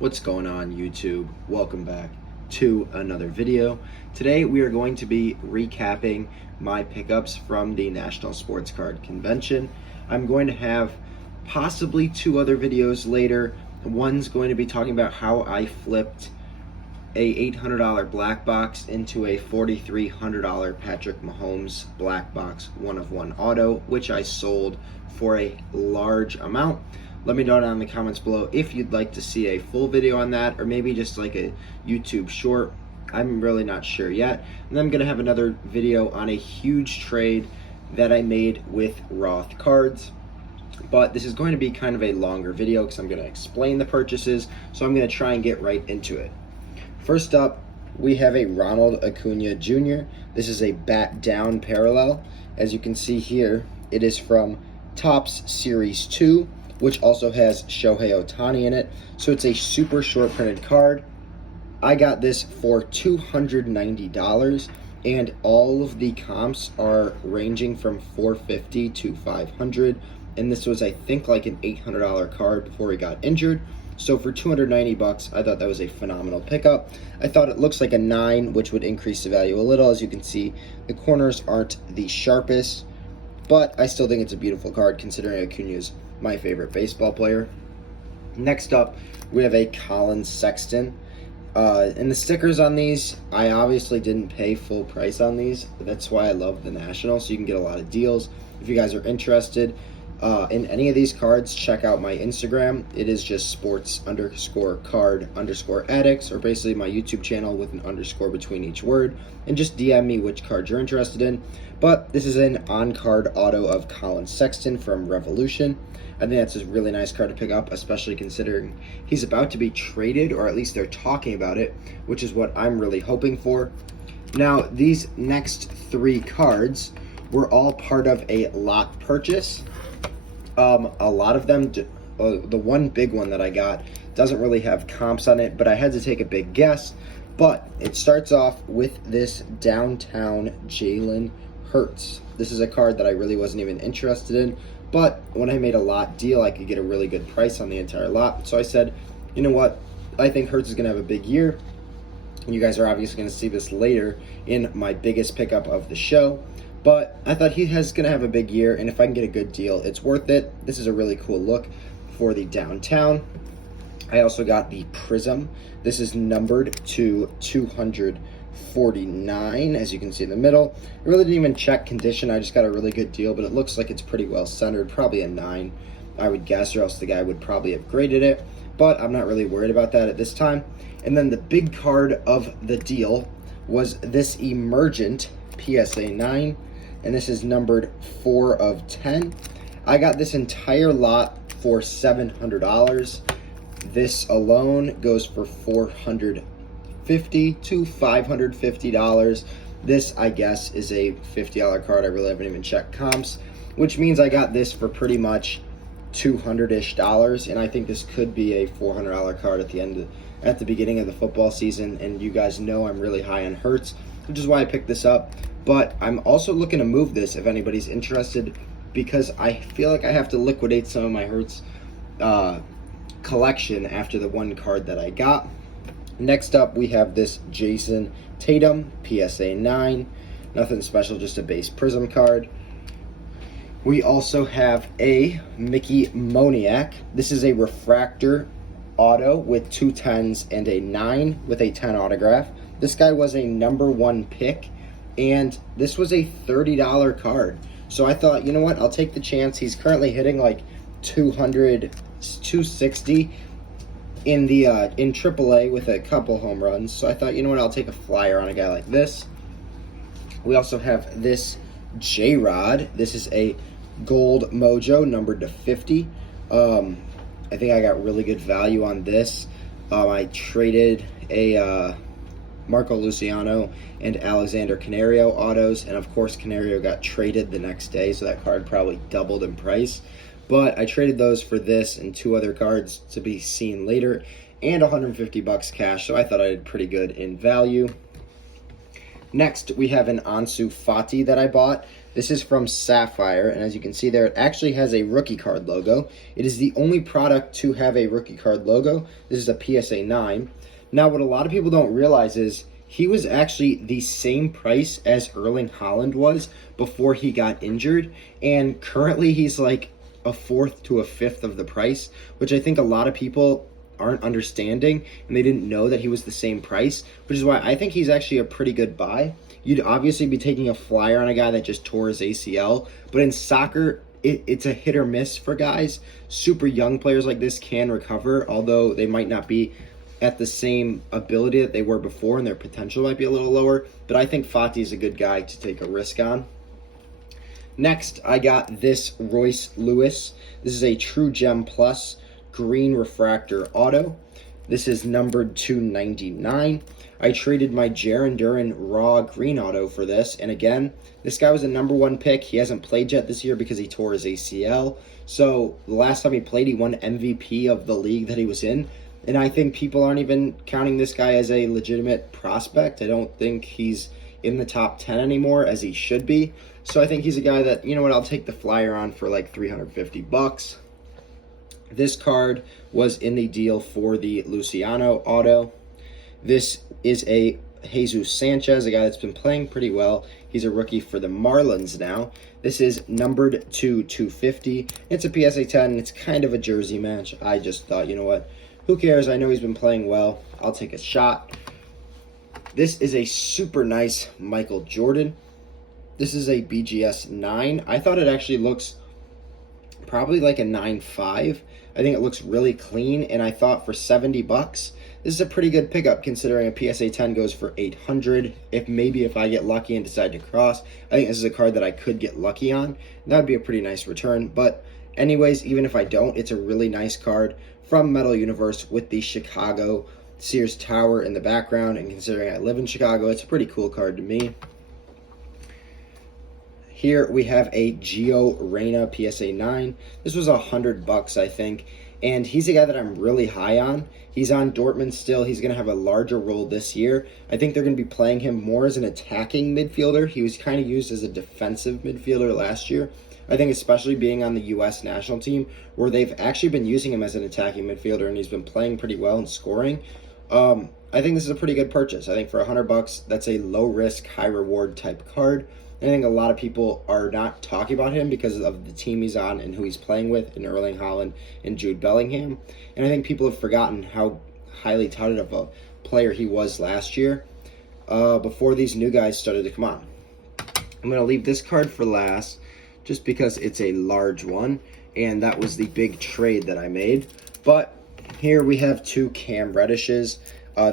What's going on, YouTube? Welcome back to another video. Today we are going to be recapping my pickups from the National Sports Card Convention. I'm going to have possibly two other videos later. One's going to be talking about how I flipped a $800 black box into a $4,300 Patrick Mahomes black box 1/1 auto, which I sold for a large amount. Let me know down in the comments below if you'd like to see a full video on that, or maybe just like a YouTube short. I'm really not sure yet. And then I'm going to have another video on a huge trade that I made with Roth cards. But this is going to be kind of a longer video because I'm going to explain the purchases, so I'm going to try and get right into it. First up, we have a Ronald Acuna Jr. This is a bat down parallel. As you can see here, it is from Topps Series 2, which also has Shohei Ohtani in it. So it's a super short printed card. I got this for $290, and all of the comps are ranging from $450 to $500. And this was, I think, like an $800 card before he got injured. So for $290, I thought that was a phenomenal pickup. I thought it looks like a 9, which would increase the value a little. As you can see, the corners aren't the sharpest, but I still think it's a beautiful card considering Acuna's my favorite baseball player. Next up, we have a Colin Sexton. And the stickers on these, I obviously didn't pay full price on these. That's why I love the National, so you can get a lot of deals. If you guys are interested in any of these cards, check out my Instagram. It is just sports_card_addicts, or basically my YouTube channel with an underscore between each word, and just DM me which card you're interested in. But this is an on-card auto of Colin Sexton from Revolution. I think that's a really nice card to pick up, especially considering he's about to be traded, or at least they're talking about it, which is what I'm really hoping for. Now, these next three cards were all part of a lot purchase. A lot of them, the one big one that I got doesn't really have comps on it, but I had to take a big guess. But it starts off with this downtown Jalen Hurts. This is a card that I really wasn't even interested in, but when I made a lot deal, I could get a really good price on the entire lot. So I said, you know what? I think Hurts is going to have a big year. And you guys are obviously going to see this later in my biggest pickup of the show. But I thought he is going to have a big year, and if I can get a good deal, it's worth it. This is a really cool look for the downtown. I also got the Prism. This is numbered to 249, as you can see in the middle. I really didn't even check condition. I just got a really good deal, but it looks like it's pretty well centered. Probably a 9, I would guess, or else the guy would probably have graded it. But I'm not really worried about that at this time. And then the big card of the deal was this Emergent PSA 9. And this is numbered 4 of 10. I got this entire lot for $700. This alone goes for $450 to $550. This, I guess, is a $50 card. I really haven't even checked comps, which means I got this for pretty much $200-ish, and I think this could be a $400 card at the beginning of the football season. And you guys know I'm really high on Hurts, which is why I picked this up. But I'm also looking to move this if anybody's interested, because I feel like I have to liquidate some of my Hurts collection after the one card that I got. Next up, we have this Jason Tatum PSA 9. Nothing special, just a base Prism card. We also have a Mickey Moniak. This is a refractor auto with 2 10s and a 9 with a 10 autograph. This guy was a #1 pick, and this was a $30 card. So I thought, you know what, I'll take the chance. He's currently hitting like 200, 260 in the in AAA with a couple home runs. So I thought, you know what, I'll take a flyer on a guy like this. We also have this J-Rod. This is a Gold Mojo numbered to 50. I think I got really good value on this. I traded a Marco Luciano and Alexander Canario autos, and of course Canario got traded the next day, so that card probably doubled in price. But I traded those for this and 2 other cards to be seen later, and $150 cash, so I thought I did pretty good in value. Next, we have an Ansu Fati that I bought. This is from Sapphire, and as you can see there, it actually has a rookie card logo. It is the only product to have a rookie card logo. This is a PSA 9. Now, what a lot of people don't realize is he was actually the same price as Erling Haaland was before he got injured, and currently he's like a fourth to a fifth of the price, which I think a lot of people aren't understanding, and they didn't know that he was the same price, which is why I think he's actually a pretty good buy. You'd obviously be taking a flyer on a guy that just tore his ACL, but in soccer, it's a hit or miss for guys. Super young players like this can recover, although they might not be at the same ability that they were before, and their potential might be a little lower, but I think Fati is a good guy to take a risk on. Next, I got this Royce Lewis. This is a True Gem Plus green refractor auto. This is numbered 299. I traded my Jaron Duran raw green auto for this, and again, this guy was a #1 pick. He hasn't played yet this year because he tore his ACL. So the last time he played, he won MVP of the league that he was in, and I think people aren't even counting this guy as a legitimate prospect. I don't think he's in the top 10 anymore as he should be. So I think he's a guy that, you know what, I'll take the flyer on for like $350. This card was in the deal for the Luciano auto. This is a Jesus Sanchez, a guy that's been playing pretty well. He's a rookie for the Marlins now. This is numbered to 250. It's a PSA 10. It's kind of a jersey match. I just thought, you know what, who cares? I know he's been playing well. I'll take a shot. This is a super nice Michael Jordan. This is a BGS 9. I thought it actually looks probably like a 9.5. I think it looks really clean, and I thought for $70, this is a pretty good pickup considering a PSA 10 goes for $800. If I get lucky and decide to cross, I think this is a card that I could get lucky on. That would be a pretty nice return. But anyways, even if I don't, it's a really nice card from Metal Universe with the Chicago Sears Tower in the background. And considering I live in Chicago, it's a pretty cool card to me. Here we have a Geo Rayna PSA 9. This was $100, I think. And he's a guy that I'm really high on. He's on Dortmund still. He's going to have a larger role this year. I think they're going to be playing him more as an attacking midfielder. He was kind of used as a defensive midfielder last year. I think especially being on the U.S. national team, where they've actually been using him as an attacking midfielder, and he's been playing pretty well and scoring. I think this is a pretty good purchase. I think for $100, that's a low-risk, high-reward type card. I think a lot of people are not talking about him because of the team he's on and who he's playing with in Erling Haaland and Jude Bellingham. And I think people have forgotten how highly touted of a player he was last year before these new guys started to come on. I'm going to leave this card for last just because it's a large one, and that was the big trade that I made. But here we have two Cam Reddishes.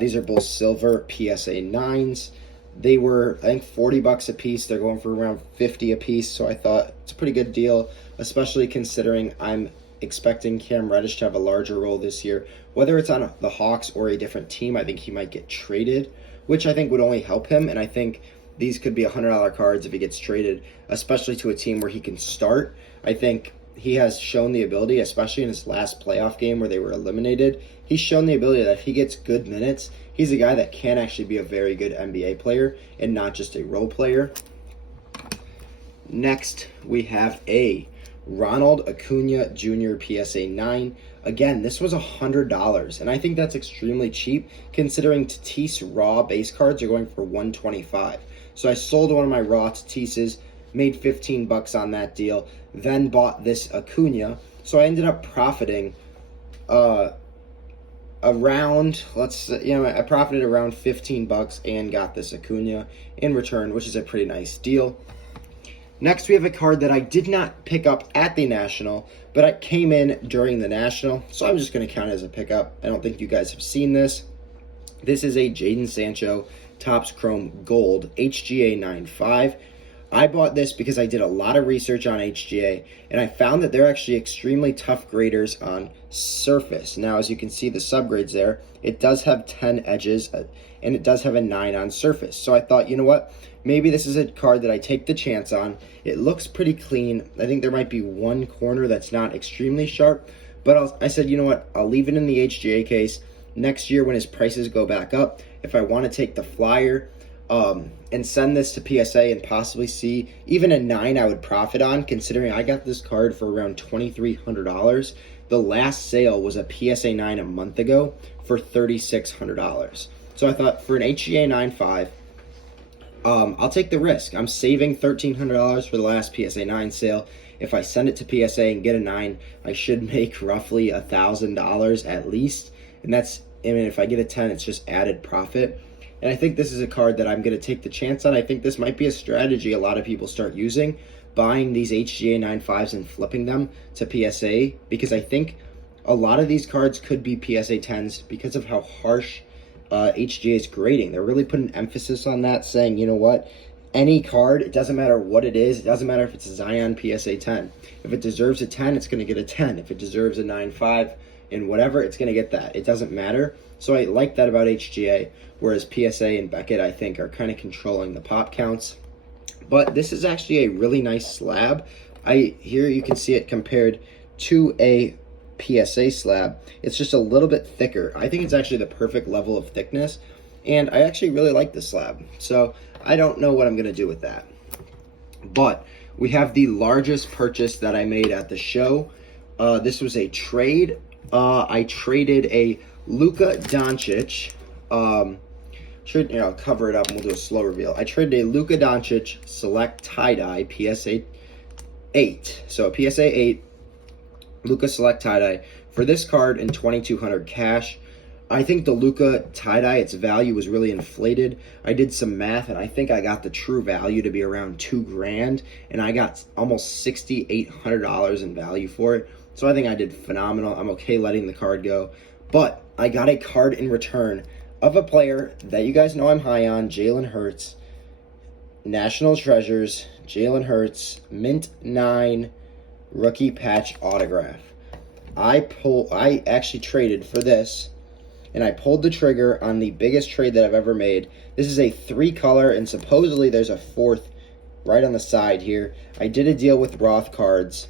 These are both silver PSA 9s. They were, I think, $40 a piece. They're going for around $50 a piece, so I thought it's a pretty good deal, especially considering I'm expecting Cam Reddish to have a larger role this year. Whether it's on the Hawks or a different team, I think he might get traded, which I think would only help him, and I think these could be $100 cards if he gets traded, especially to a team where he can start. I think he has shown the ability, especially in his last playoff game where they were eliminated, he's shown the ability that if he gets good minutes, he's a guy that can actually be a very good NBA player and not just a role player. Next, we have a Ronald Acuna Jr. PSA 9. Again, this was $100, and I think that's extremely cheap considering Tatis raw base cards are going for $125. So I sold one of my raw Tatises, made $15 on that deal, then bought this Acuna. So I ended up profiting around, I profited around $15 and got this Acuna in return, which is a pretty nice deal. Next, we have a card that I did not pick up at the National, but it came in during the National, so I'm just going to count it as a pickup. I don't think you guys have seen this. This is a Jadon Sancho Topps Chrome Gold HGA 9.5. I bought this because I did a lot of research on HGA, and I found that they're actually extremely tough graders on surface. Now, as you can see the subgrades there, it does have 10 edges, and it does have a 9 on surface. So I thought, you know what, maybe this is a card that I take the chance on. It looks pretty clean. I think there might be one corner that's not extremely sharp, but I said, you know what, I'll leave it in the HGA case. Next year when his prices go back up, if I want to take the flyer, and send this to PSA and possibly see even a 9 I would profit on, considering I got this card for around $2,300. The last sale was a PSA 9 a month ago for $3,600. So I thought for an HGA 9.5, I'll take the risk. I'm saving $1,300 for the last PSA 9 sale. If I send it to PSA and get a 9, I should make roughly $1,000 at least. And that's, I mean, if I get a 10, it's just added profit. And I think this is a card that I'm going to take the chance on. I think this might be a strategy a lot of people start using, buying these HGA 9.5s and flipping them to PSA, because I think a lot of these cards could be PSA 10s because of how harsh HGA is grading. They're really putting emphasis on that, saying, you know what, any card, it doesn't matter what it is, it doesn't matter if it's a Zion PSA 10. If it deserves a 10, it's going to get a 10. If it deserves a 9.5 and whatever, it's going to get that. It doesn't matter. So I like that about HGA, whereas PSA and Beckett, I think, are kind of controlling the pop counts. But this is actually a really nice slab. Here you can see it compared to a PSA slab. It's just a little bit thicker. I think it's actually the perfect level of thickness, and I actually really like this slab. So I don't know what I'm going to do with that. But we have the largest purchase that I made at the show. This was a trade. I traded a Luka Doncic. I'll cover it up and we'll do a slow reveal. I traded a Luka Doncic Select Tie-Dye PSA 8. So a PSA 8 Luka Select Tie-Dye for this card in $2,200 cash. I think the Luka tie-dye, its value was really inflated. I did some math, and I think I got the true value to be around $2,000, and I got almost $6,800 in value for it. So I think I did phenomenal. I'm okay letting the card go. But I got a card in return of a player that you guys know I'm high on, Jalen Hurts. National Treasures, Jalen Hurts, Mint 9, rookie patch autograph. I actually traded for this, and I pulled the trigger on the biggest trade that I've ever made. This is a 3-color, and supposedly there's a 4th right on the side here. I did a deal with Roth Cards.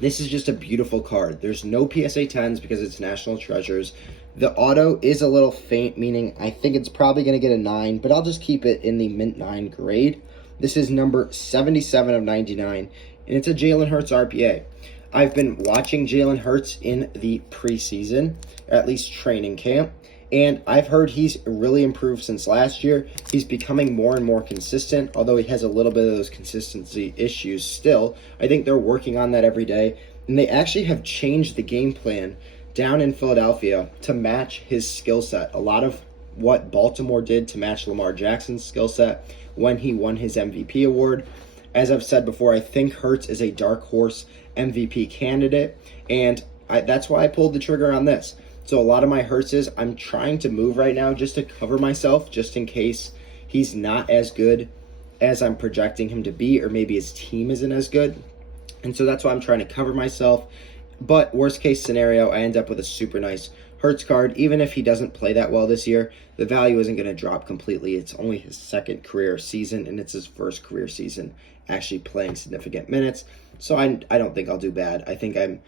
This is just a beautiful card. There's no PSA 10s because it's National Treasures. The auto is a little faint, meaning I think it's probably going to get a 9, but I'll just keep it in the Mint 9 grade. This is number 77 of 99, and it's a Jalen Hurts RPA. I've been watching Jalen Hurts in the preseason, or at least training camp, and I've heard he's really improved since last year. He's becoming more and more consistent, although he has a little bit of those consistency issues still. I think they're working on that every day, and they actually have changed the game plan down in Philadelphia to match his skill set. A lot of what Baltimore did to match Lamar Jackson's skill set when he won his MVP award. As I've said before, I think Hurts is a dark horse MVP candidate, and that's why I pulled the trigger on this. So a lot of my Hurtses, I'm trying to move right now just to cover myself, just in case he's not as good as I'm projecting him to be, or maybe his team isn't as good. And so that's why I'm trying to cover myself. But worst case scenario, I end up with a super nice Hurts card. Even if he doesn't play that well this year, the value isn't going to drop completely. It's only his 2nd career season, and it's his 1st career season actually playing significant minutes. So I don't think I'll do bad. I think I'm,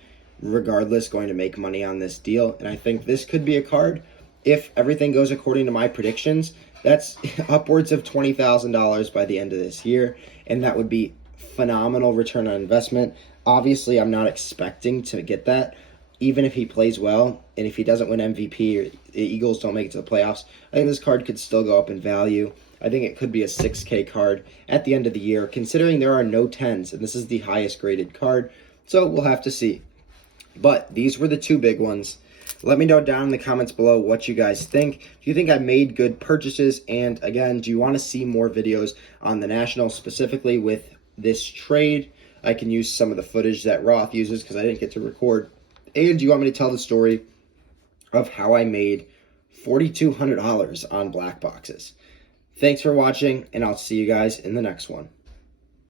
regardless, going to make money on this deal. And I think this could be a card, if everything goes according to my predictions, that's upwards of $20,000 by the end of this year. And that would be phenomenal return on investment. Obviously, I'm not expecting to get that, even if he plays well. And if he doesn't win MVP or the Eagles don't make it to the playoffs, I think this card could still go up in value. I think it could be a $6K card at the end of the year, considering there are no 10s, and this is the highest graded card. So we'll have to see. But these were the 2 big ones. Let me know down in the comments below what you guys think. Do you think I made good purchases? And again, do you want to see more videos on the National, specifically with this trade? I can use some of the footage that Roth uses because I didn't get to record. And do you want me to tell the story of how I made $4,200 on black boxes? Thanks for watching, and I'll see you guys in the next one.